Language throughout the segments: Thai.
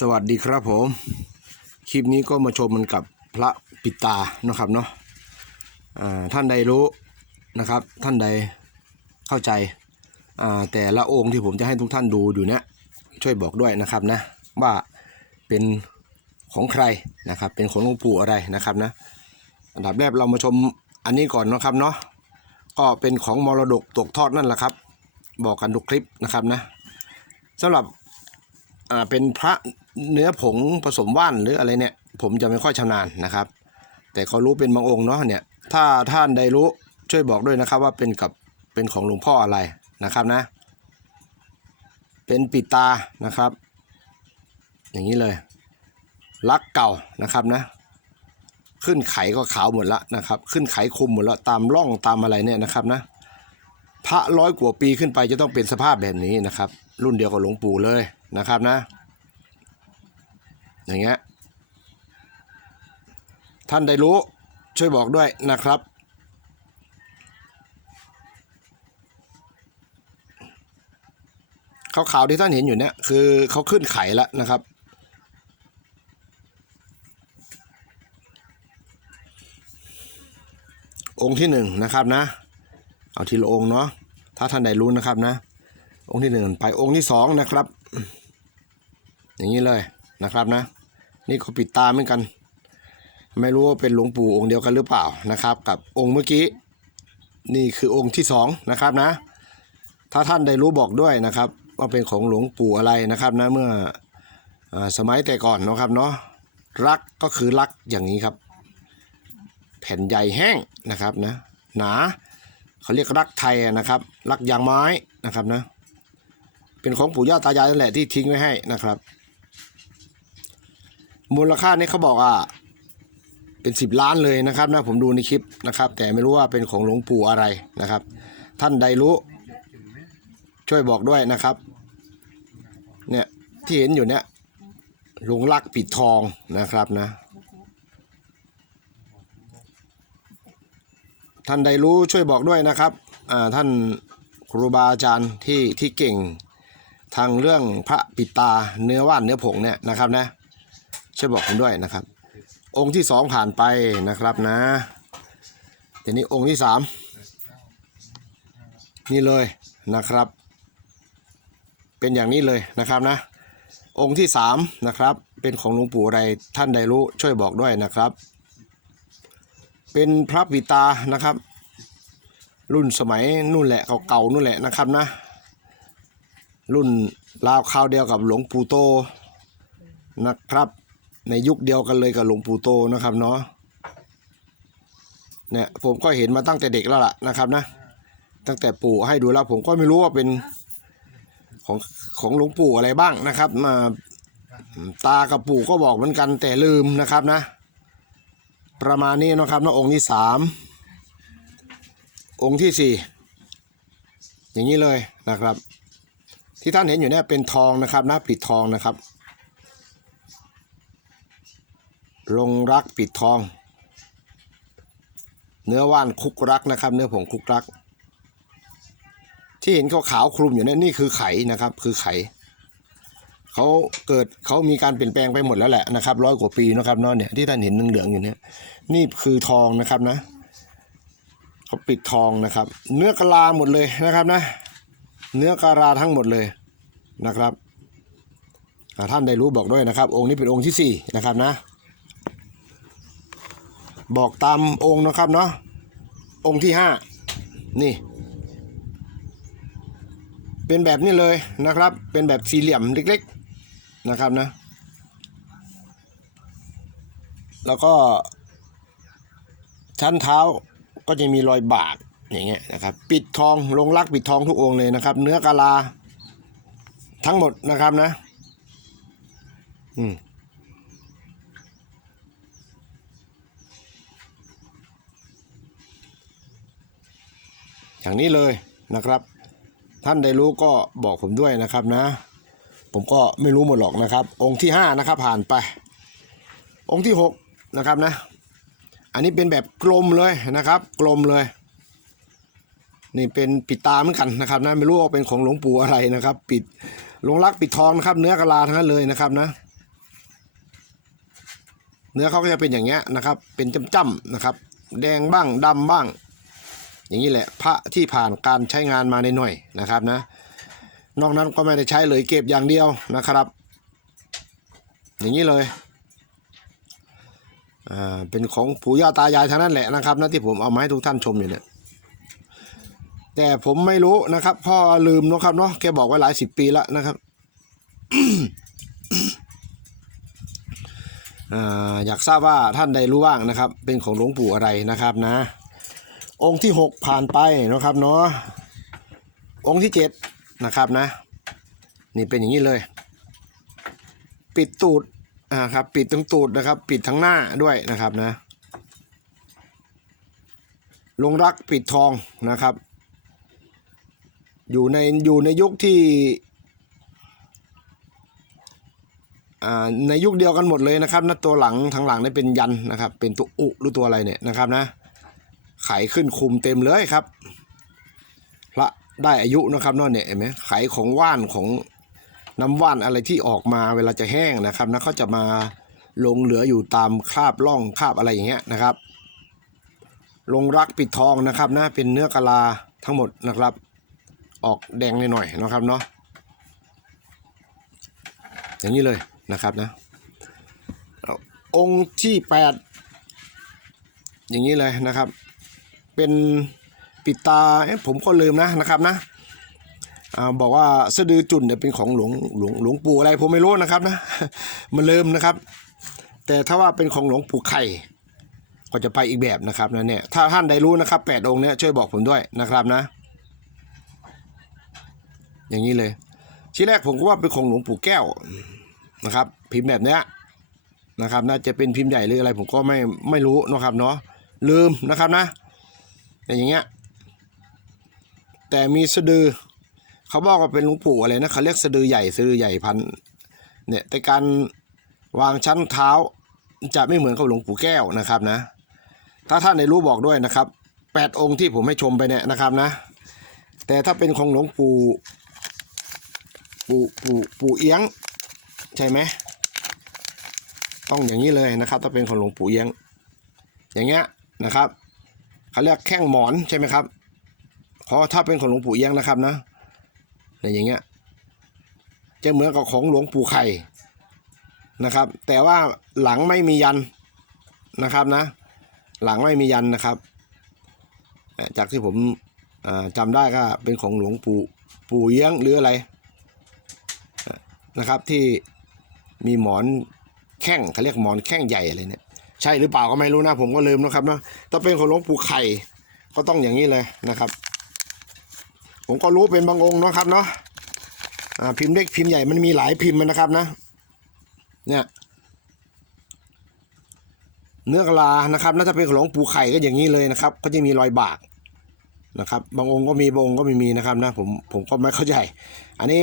สวัสดีครับผม คลิปนี้ก็มาชมมันกับพระปิตานะครับเนาะท่านใดรู้นะครับ ท่านใดเข้าใจแต่ละองค์ที่ผมจะให้ทุกท่านดูอยู่เนี่ยช่วยบอกด้วยนะครับนะว่าเป็นของใครนะครับ เป็นของหลวงปู่อะไรนะครับนะอันดับแรกเรามาชมอันนี้ก่อนนะครับเนาะก็เป็นของมรดกตกทอดนั่นแหละครับ บอกกันทุกคลิปนะครับนะสำหรับ อ่าเป็นพระเนื้อผงผสมว่านหรืออะไรเนี่ย ผมจะไม่ค่อยชำนาญนะครับ แต่เขารู้เป็นบางองค์เนาะเนี่ย ถ้าท่านใดรู้ช่วยบอกด้วยนะครับว่าเป็นกับเป็นของหลวงพ่ออะไรนะครับนะ เป็นปิดตานะครับ อย่างนี้เลย ลักเก่านะครับนะ ขึ้นไขก็ขาวหมดละนะครับ ขึ้นไขคุมหมดละตามร่องตามอะไรเนี่ยนะครับนะพระร้อยกว่าปีขึ้นไปจะต้องเป็นสภาพแบบนี้นะครับ รุ่นเดียวกับหลวงปู่เลย นะครับนะ อย่างเงี้ยท่านได้รู้ช่วยบอกด้วยนะครับ ขาวๆที่ท่านเห็นอยู่เนี่ยคือเขาขึ้นไข่แล้วนะครับ องค์ที่หนึ่งนะครับนะ เอาทีละองค์เนาะถ้าท่านใดรู้นะครับนะ องค์ที่หนึ่งไปองค์ที่สองนะครับ อย่างนี้เลยนะครับนะ นี่ก็ปิดตาเหมือนกัน ไม่รู้ว่าเป็นหลวงปู่องค์เดียวกันหรือเปล่านะครับ กับองค์เมื่อกี้ นี่คือองค์ที่สองนะครับนะ ถ้าท่านได้รู้บอกด้วยนะครับว่าเป็นของหลวงปู่อะไรนะครับนะเมื่ออสมัยแต่ก่อนนะครับเนาะรักก็คือรักอย่างนี้ครับ แผ่นใหญ่แห้งนะครับนะหนาเขาเรียกรักไทยนะครับ รักยางไม้นะครับนะเป็นของปู่ย่าตายายนั่นแหละที่ทิ้งไว้ให้นะครับ มูลค่านี่เขาบอกว่าเป็นสิบล้านเลยนะครับนะผมดูในคลิปนะครับ แต่ไม่รู้ว่าเป็นของหลวงปู่อะไรนะครับ ท่านใดรู้ ช่วยบอกด้วยนะครับ เนี่ยที่เห็นอยู่เนี่ยหลวงลักปิดทองนะครับนะ ท่านใดรู้ช่วยบอกด้วยนะครับอ่าท่านครูบาอาจารย์ที่ที่เก่งทางเรื่องพระปิดตาเนื้อว่านเนื้อผงเนี่ยนะครับนะ ช่วยบอกผมด้วยนะครับ องค์ที่สองผ่านไปนะครับนะทีนี้องค์ที่สามนี่เลยนะครับ เป็นอย่างนี้เลยนะครับนะ องค์ที่สามนะครับ เป็นของหลวงปู่อะไรท่านใดรู้ช่วยบอกด้วยนะครับ เป็นพระปิตานะครับ รุ่นสมัยนู่นแหละเก่าๆนู่นแหละนะครับนะ รุ่นราวคราวเดียวกับหลวงปู่โตนะครับ ในยุคเดียวกันเลยกับหลวงปู่โตนะครับเนาะเนี่ยผมก็เห็นมาตั้งแต่เด็กแล้วล่ะนะครับนะ ตั้งแต่ปู่ให้ดูแล้วผมก็ไม่รู้ว่าเป็นของของหลวงปู่อะไรบ้างนะครับ มาตากับปู่ก็บอกเหมือนกันแต่ลืมนะครับนะ ประมาณนี้นะครับนะองค์ที่สามองค์ที่สี่อย่างนี้เลยนะครับ ที่ท่านเห็นอยู่เนี่ยเป็นทองนะครับนะปิดทองนะครับ ลงรักปิดทอง เนื้อว่านคุกรักนะครับ เนื้อผงคุกรัก ที่เห็นเขาขาวคลุมอยู่นี่นี่คือไข่นะครับ คือไข่เขาเกิดเขามีการเปลี่ยนแปลงไปหมดแล้วแหละนะครับร้อยกว่าปีนะครับเนาะเนี่ยที่ท่านเห็นเหลืองๆอยู่เนี่ยนี่คือทองนะครับนะเขาปิดทองนะครับ เนื้อกะลาหมดเลยนะครับนะ เนื้อกะลาทั้งหมดเลยนะครับท่านได้รู้บอกด้วยนะครับ องค์นี้เป็นองค์ที่สี่นะครับนะ บอกตามองค์นะครับเนาะองค์ที่ห้านี่ เป็นแบบนี้เลยนะครับ เป็นแบบสี่เหลี่ยมเล็กๆนะครับนะ แล้วก็ ชั้นเท้าก็จะมีรอยบาดอย่างเงี้ยนะครับ ปิดทองลงรักปิดทองทุกองค์เลยนะครับ เนื้อกาลาทั้งหมดนะครับนะ อืม อย่างนี้เลยนะครับ ท่านได้รู้ก็บอกผมด้วยนะครับนะ ผมก็ไม่รู้หมดหรอกนะครับ องค์ที่ห้านะครับผ่านไป องค์ที่หกนะครับนะ อันนี้เป็นแบบกลมเลยนะครับ กลมเลย นี่เป็นปิดตาเหมือนกันนะครับนะไม่รู้ว่าเป็นของหลวงปู่อะไรนะครับ ปิดหลวงรักปิดทองนะครับ เนื้อกะลาทั้งนั้นเลยนะครับนะเนื้อเขาก็จะเป็นอย่างเงี้ยนะครับ เป็นจ้ำๆนะครับ แดงบ้างดำบ้าง อย่างนี้แหละพระที่ผ่านการใช้งานมาในหน่อยนะครับนะนอกนั้นก็ไม่ได้ใช้เลยเก็บอย่างเดียวนะครับ อย่างนี้เลยอ่าเป็นของปู่ย่าตายายทั้งนั้นแหละนะครับนะที่ผมเอามาให้ทุกท่านชมอยู่เนี่ยแต่ผมไม่รู้นะครับพ่อลืมนอะครับเนาะแกบอกไว้หลายสิบปีแล้วนะครับอ่าอยากทราบว่าท่านใดรู้บ้างนะครับ เป็นของหลวงปู่อะไรนะครับนะ องค์ที่หกผ่านไปนะครับเนาะองค์ที่เจ็ดนะครับนะ นี่เป็นอย่างนี้เลย ปิดตูดอ่าครับ ปิดตรงตูดนะครับ ปิดทั้งหน้าด้วยนะครับนะ ลงรักปิดทองนะครับ อยู่ในอยู่ในยุคที่อ่าในยุคเดียวกันหมดเลยนะครับนะตัวหลังทางหลังนี่เป็นยันนะครับ เป็นตัวอุหรือตัวอะไรเนี่ยนะครับนะ ไขขึ้นคุมเต็มเลยครับ พระได้อายุนะครับเนาะเนี่ยเห็นไหมไขของว่านของน้ำว่านอะไรที่ออกมาเวลาจะแห้งนะครับนะเขาจะมาลงเหลืออยู่ตามคราบล่องคราบอะไรอย่างเงี้ยนะครับ ลงรักปิดทองนะครับนะเป็นเนื้อกะลาทั้งหมดนะครับ ออกแดงหน่อยๆนะครับเนาะอย่างนี้เลยนะครับนะอาองค์ที่แปดอย่างนี้เลยนะครับ เป็นปิดตาผมก็ลืมนะนะครับนะอบอกว่าสะดือจุนเนี่ยเป็นของหลวงหลวงหลวงปู่อะไรผมไม่รู้นะครับนะมันลืมนะครับ แต่ถ้าว่าเป็นของหลวงปู่ไข่ก็จะไปอีกแบบนะครับนะเนี่ยถ้าท่านใดรู้นะครับแปดองค์เนี่ยช่วยบอกผมด้วยนะครับนะ อย่างนี้เลยที่แรกผมก็ว่าเป็นของหลวงปู่แก้วนะครับ พิมพ์แบบเนี้ยนะครับน่าจะเป็นพิมพ์ใหญ่หรืออะไรผมก็ไม่ไม่รู้นะครับเนาะลืมนะครับนะ อย่างเงี้ย แต่มีสะดือ เขาบอกว่าเป็นหลวงปู่อะไรนะเขาเรียกสะดือใหญ่สะดือใหญ่พันเนี่ยแต่การวางชั้นเท้าจะไม่เหมือนกับหลวงปู่แก้วนะครับนะ ถ้าท่านในรู้บอกด้วยนะครับแปดองค์ที่ผมให้ชมไปเนี่ยนะครับนะ แต่ถ้าเป็นของหลวงปู่ปู่ปู่ปู่เอียงใช่ไหมต้องอย่างนี้เลยนะครับ ถ้าเป็นของหลวงปู่เอียง อย่างเงี้ยนะครับ เขาเรียกแข้งหมอนใช่ไหมครับเพราะถ้าเป็นของหลวงปู่เอี้ยงนะครับนะเนี่ยอย่างเงี้ยจะเหมือนกับของหลวงปู่ไข่นะครับ แต่ว่าหลังไม่มียันนะครับนะ หลังไม่มียันนะครับ จากที่ผมอ่าจำได้ก็เป็นของหลวงปู่ปู่เยี้ยงหรืออะไรนะครับที่มีหมอนแข้งเขาเรียกหมอนแข้งใหญ่อะไรเนี่ย ใช่หรือเปล่าก็ไม่รู้นะ ผมก็ลืมนะครับเนาะถ้าเป็นของหลวงปู่ไข่ก็ต้องอย่างนี้เลยนะครับ ผมก็รู้เป็นบางองค์นะครับเนาะพิมพ์เล็กพิมพ์ใหญ่มันมีหลายพิมพ์นะครับนะ เนี่ยเนื้อกลานะครับน่าจะเป็นของหลวงปู่ไข่ก็อย่างนี้เลยนะครับก็จะมีรอยบากนะครับ บางองค์ก็มีบางองค์ก็ไม่มีนะครับนะผมผมก็ไม่เข้าใจ อันนี้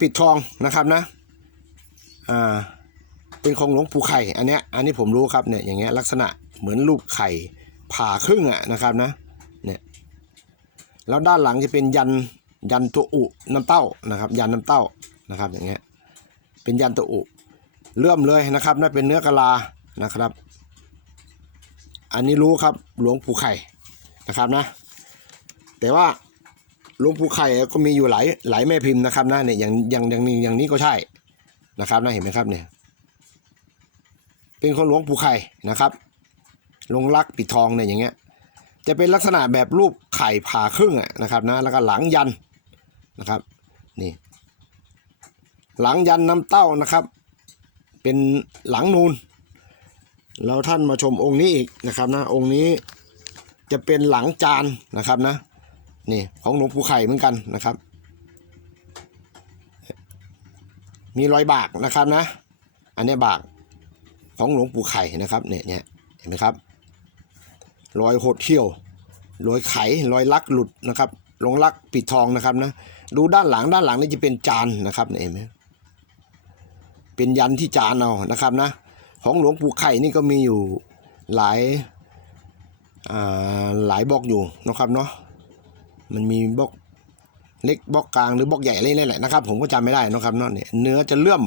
ปิดทองนะครับนะอ่า เป็นของหลวงปู่ไข่อันเนี้ยอันนี้ผมรู้ครับเนี่ยอย่างเงี้ยลักษณะเหมือนรูปไข่ผ่าครึ่งอะนะครับนะเนี่ยแล้วด้านหลังจะเป็นยันยันตัวอุน้ำเต้านะครับ ยันน้ำเต้านะครับอย่างเงี้ยเป็นยันตัวอุเลื่อมเลยนะครับนั่นเป็นเนื้อกะลานะครับ อันนี้รู้ครับหลวงปู่ไข่นะครับนะ แต่ว่าหลวงปู่ไข่ก็มีอยู่หลายหลายแม่พิมพ์นะครับนะเนี่ยอย่างอย่างอย่างนี้อย่างนี้ก็ใช่นะครับนะเห็นไหมครับเนี่ย เป็นของหลวงปู่ไข่นะครับ ลงรักปิดทองเนี่ยอย่างเงี้ย จะเป็นลักษณะแบบรูปไข่ผ่าครึ่งอะนะครับนะแล้วก็หลังยันนะครับนี่หลังยันน้ำเต้านะครับ เป็นหลังนูนแล้วท่านมาชมองค์นี้อีกนะครับนะองค์นี้จะเป็นหลังจานนะครับนะนี่ของหลวงปู่ไข่เหมือนกันนะครับ มีรอยบากนะครับนะ อันนี้บาก ของหลวงปู่ไข่นะครับเนี่ยเนี่ยเห็นไหมครับรอยหดเที่ยวรอยไขรอยลักหลุดนะครับลงลักปิดทองนะครับนะดูด้านหลังด้านหลังนี่จะเป็นจานนะครับเนี่ยเห็นไหมเป็นยันที่จานเอานะครับนะของหลวงปู่ไข่นี่ก็มีอยู่หลายอ่าหลายบล็อกอยู่นะครับเนาะมันมีบล็อกเล็กบล็อกกลางหรือบล็อกใหญ่อะไรนี่แหละนะครับ ผมก็จำไม่ได้นะครับเนาะเนี่ยเนื้อจะเลื่อม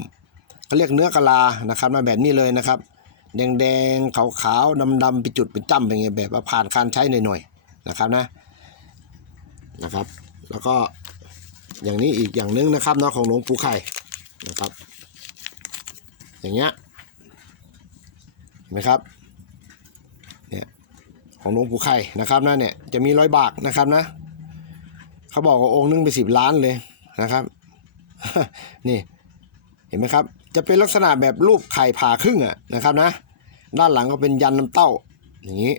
เขาเรียกเนื้อกะลานะครับมาแบบนี้เลยนะครับ แดงแดงขาวขาวดำดำๆเป็นจุดเป็นจ้ำเป็นไงแบบว่าผ่านการใช้หน่อยๆนะครับนะนะครับ แล้วก็อย่างนี้อีกอย่างหนึงนะครับเนาะของหลวงปู่ไข่นะครับ อย่างเงี้ยเห็นไหมครับเนี่ยของหลวงปู่ไข่นะครับนะเนี่ยจะมีร้อยบากนะครับนะเขาบอกว่าองค์นึงไปสิบล้านเลยนะครับ นี่ เห็นไหมครับ จะเป็นลักษณะแบบรูปไข่ผ่าครึ่งอะนะครับนะ ด้านหลังก็เป็นยันน้ำเต้าอย่างนี้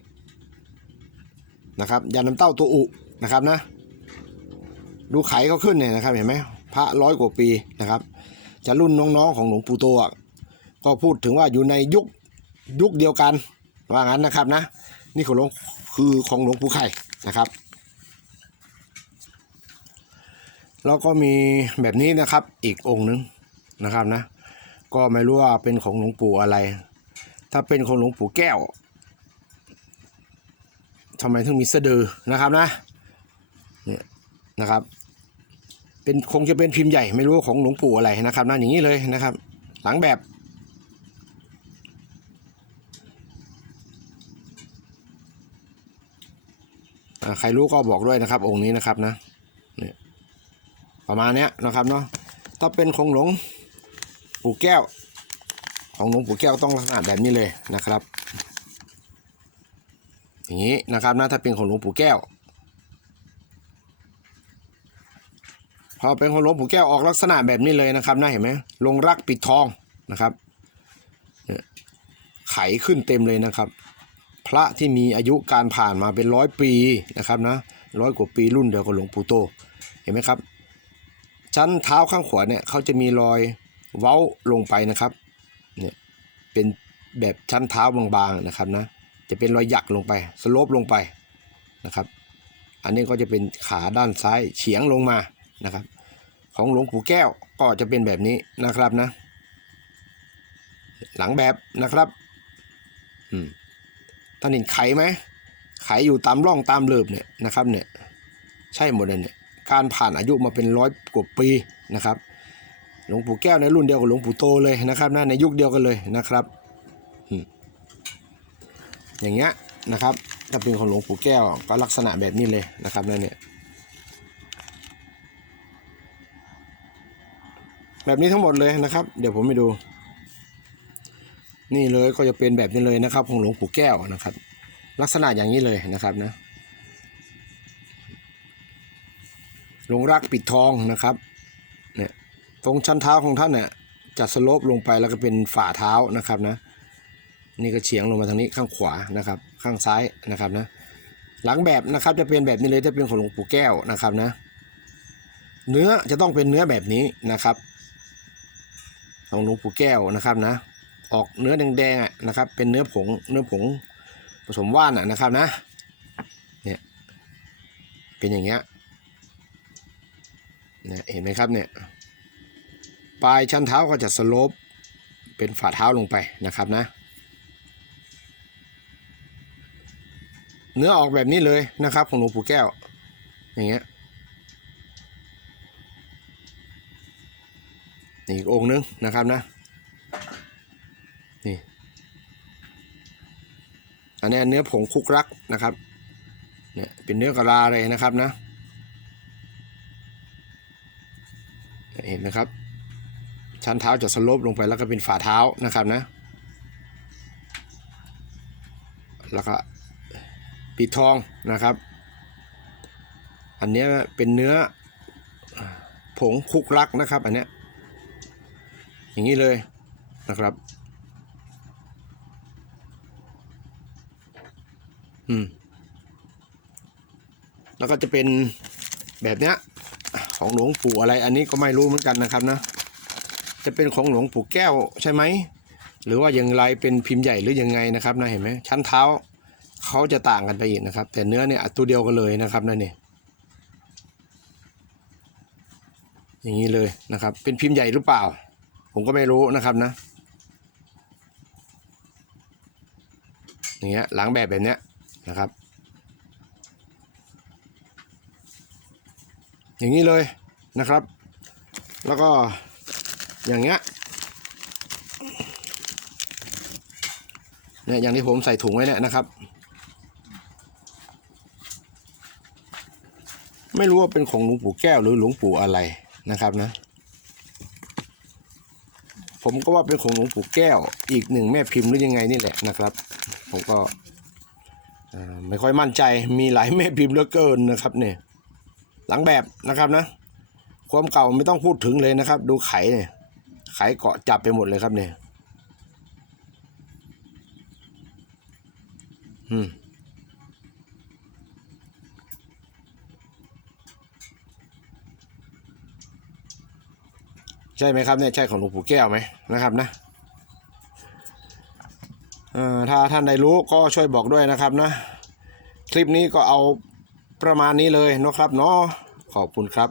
นะครับ ยันน้ำเต้าตัวอุนะครับนะ ดูไข่เขาขึ้นเนี่ยนะครับเห็นไหมพระร้อยกว่าปีนะครับ จะรุ่นน้องๆของหลวงปู่โตอะก็พูดถึงว่าอยู่ในยุคยุคเดียวกันว่างั้นนะครับนะ นี่ของหลวงคือของหลวงปู่ไข่นะครับแล้วก็มีแบบนี้นะครับอีกองค์หนึง นะครับนะ ก็ไม่รู้ว่าเป็นของหลวงปู่อะไร ถ้าเป็นของหลวงปู่แก้วทำไมถึงมีสะดือนะครับนะเนี่ยนะครับ เป็นคงจะเป็นพิมพ์ใหญ่ไม่รู้ว่าของหลวงปู่อะไรนะครับนะอย่างนี้เลยนะครับ หลังแบบใครรู้ก็บอกด้วยนะครับ องค์นี้นะครับนะเนี่ยประมาณเนี้ยนะครับเนาะถ้าเป็นของหลวง ปู่แก้ว ของหลวงปู่แก้วต้องลักษณะแบบนี้เลยนะครับ อย่างนี้นะครับนะถ้าเป็นของหลวงปู่แก้ว พอเป็นของหลวงปู่แก้วออกลักษณะแบบนี้เลยนะครับนะเห็นไหมลงรักปิดทองนะครับเนี่ยไขขึ้นเต็มเลยนะครับ พระที่มีอายุการผ่านมาเป็นร้อยปีนะครับนะร้อยกว่าปีรุ่นเดียวกับหลวงปู่โต เห็นไหมครับ ชั้นเท้าข้างขวาเนี่ยเขาจะมีรอย เว้าลงไปนะครับเนี่ยเป็นแบบชั้นเท้าบางๆนะครับนะจะเป็นรอยหยักลงไปสโลปลงไปนะครับ อันนี้ก็จะเป็นขาด้านซ้ายเฉียงลงมานะครับ ของหลวงปู่แก้วก็จะเป็นแบบนี้นะครับนะ หลังแบบนะครับอืมท่านเห็นไขไหมไขอยู่ตามร่องตามเลิบเนี่ยนะครับเนี่ยใช่หมดเลยเนี่ยการผ่านอายุมาเป็นร้อยกว่าปีนะครับ หลวงปู่แก้วในรุ่นเดียวกับหลวงปู่โตเลยนะครับนะในยุคเดียวกันเลยนะครับอย่างเงี้ยนะครับถ้าเป็นของหลวงปู่แก้วก็ลักษณะแบบนี้เลยนะครับนั่นเนี่ยแบบนี้ทั้งหมดเลยนะครับ เดี๋ยวผมไปดู นี่เลยก็จะเป็นแบบนี้เลยนะครับ ของหลวงปู่แก้วนะครับ ลักษณะอย่างนี้เลยนะครับนะหลวงรักปิดทองนะครับ ตรงชั้นเท้าของท่านเนี่ยจะสโลปลงไปแล้วก็เป็นฝ่าเท้านะครับนะนี่ก็เฉียงลงมาทางนี้ข้างขวานะครับข้างซ้ายนะครับนะหลังแบบนะครับจะเป็นแบบนี้เลยถ้าเป็นของหลวงปู่แก้วนะครับนะเนื้อจะต้องเป็นเนื้อแบบนี้นะครับของหลวงปู่แก้วนะครับนะออกเนื้อแดงๆนะครับเป็นเนื้อผงเนื้อผงผสมว่านนะครับนะเนี่ยเป็นอย่างเงี้ยนี่ยเห็นไหมครับเนี่ย ปลายชั้นเท้าก็จะสโลปเป็นฝ่าเท้าลงไปนะครับนะ เนื้อออกแบบนี้เลยนะครับ ของหลวงปู่แก้ว อย่างเงี้ยนี่อีกองค์นึงนะครับนะ นี่ อันนี้เนื้อผงคุกรักนะครับ เนี่ยเป็นเนื้อกะลาเลยนะครับนะ เห็นไหมครับ ชั้นเท้าจะสลปลงไปแล้วก็เป็นฝ่าเท้านะครับนะ แล้วก็ปีทองนะครับ อันนี้เป็นเนื้อผงคุกรักนะครับ อันเนี้ยอย่างนี้เลยนะครับ อืม แล้วก็จะเป็นแบบเนี้ยของหลวงปู่อะไรอันนี้ก็ไม่รู้เหมือนกันนะครับนะ จะเป็นของหลวงปู่แก้วใช่ไหมหรือว่าอย่างไรเป็นพิมพ์ใหญ่หรือยังไงนะครับนะเห็นไหมชั้นเท้าเขาจะต่างกันไปอีกนะครับ แต่เนื้อเนี่ยอัดตัวเดียวกันเลยนะครับนั่นนี่อย่างนี้เลยนะครับ เป็นพิมพ์ใหญ่หรือเปล่า ผมก็ไม่รู้นะครับนะอย่างเงี้ยหลังแบบแบบเนี้ยนะครับ อย่างนี้เลยนะครับ แล้วก็ อย่างเงี้ยเนี่ยอย่างที่ผมใส่ถุงไว้เนี่ยนะครับ ไม่รู้ว่าเป็นของหลวงปู่แก้วหรือหลวงปู่อะไรนะครับนะ ผมก็ว่าเป็นของหลวงปู่แก้ว อีกหนึ่งแม่พิมพ์หรือยังไงนี่แหละนะครับ ผมก็ไม่ค่อยมั่นใจมีหลายแม่พิมพ์เหลือเกินนะครับเนี่ยหลังแบบนะครับนะ ความเก่าไม่ต้องพูดถึงเลยนะครับ ดูไขเนี่ย ไขเกาะจับไปหมดเลยครับเนี่ยอืมใช่ไหมครับเนี่ยใช่ของหลวงปู่แก้วไหมนะครับนะอ่อถ้าท่านใดรู้ก็ช่วยบอกด้วยนะครับนะ คลิปนี้ก็เอาประมาณนี้เลยนะครับเนาะขอบคุณครับ